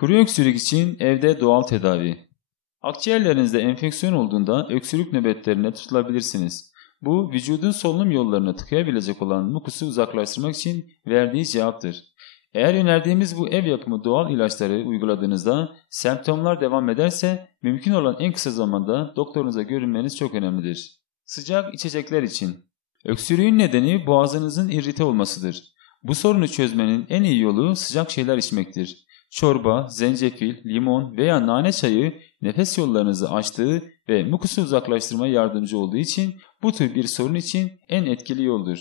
Kuru öksürük için evde doğal tedavi. Akciğerlerinizde enfeksiyon olduğunda öksürük nöbetlerine tutulabilirsiniz. Bu vücudun solunum yollarını tıkayabilecek olan mukusu uzaklaştırmak için verdiği cevaptır. Eğer önerdiğimiz bu ev yapımı doğal ilaçları uyguladığınızda semptomlar devam ederse mümkün olan en kısa zamanda doktorunuza görünmeniz çok önemlidir. Sıcak içecekler için. Öksürüğün nedeni boğazınızın irrite olmasıdır. Bu sorunu çözmenin en iyi yolu sıcak şeyler içmektir. Çorba, zencefil, limon veya nane çayı nefes yollarınızı açtığı ve mukusu uzaklaştırmaya yardımcı olduğu için bu tür bir sorun için en etkili yoldur.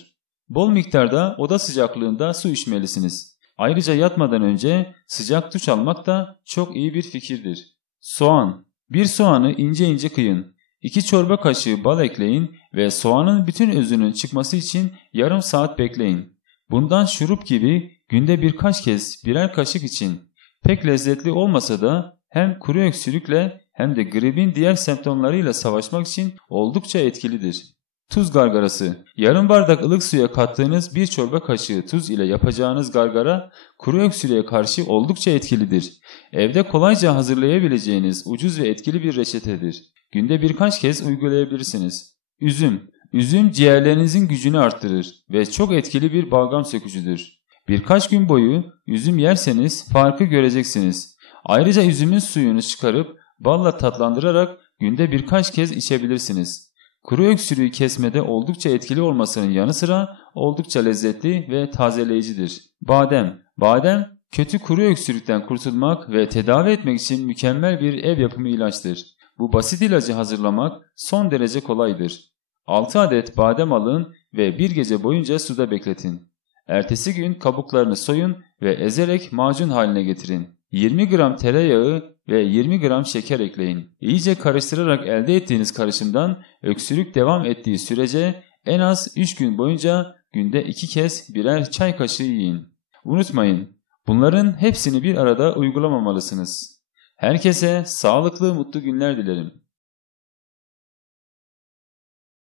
Bol miktarda oda sıcaklığında su içmelisiniz. Ayrıca yatmadan önce sıcak duş almak da çok iyi bir fikirdir. Soğan. Bir soğanı ince ince kıyın. 2 çorba kaşığı bal ekleyin ve soğanın bütün özünün çıkması için yarım saat bekleyin. Bundan şurup gibi günde birkaç kez birer kaşık için. Pek lezzetli olmasa da hem kuru öksürükle hem de gripin diğer semptomlarıyla savaşmak için oldukça etkilidir. Tuz gargarası. Yarım bardak ılık suya kattığınız 1 çorba kaşığı tuz ile yapacağınız gargara kuru öksürüğe karşı oldukça etkilidir. Evde kolayca hazırlayabileceğiniz ucuz ve etkili bir reçetedir. Günde birkaç kez uygulayabilirsiniz. Üzüm. Üzüm ciğerlerinizin gücünü arttırır ve çok etkili bir balgam sökücüdür. Birkaç gün boyu üzüm yerseniz farkı göreceksiniz. Ayrıca üzümün suyunu çıkarıp balla tatlandırarak günde birkaç kez içebilirsiniz. Kuru öksürüğü kesmede oldukça etkili olmasının yanı sıra oldukça lezzetli ve tazeleyicidir. Badem. Badem kötü kuru öksürükten kurtulmak ve tedavi etmek için mükemmel bir ev yapımı ilaçtır. Bu basit ilacı hazırlamak son derece kolaydır. 6 adet badem alın ve bir gece boyunca suda bekletin. Ertesi gün kabuklarını soyun ve ezerek macun haline getirin. 20 gram tereyağı ve 20 gram şeker ekleyin. İyice karıştırarak elde ettiğiniz karışımdan öksürük devam ettiği sürece en az 3 gün boyunca günde 2 kez birer çay kaşığı yiyin. Unutmayın, bunların hepsini bir arada uygulamamalısınız. Herkese sağlıklı, mutlu günler dilerim.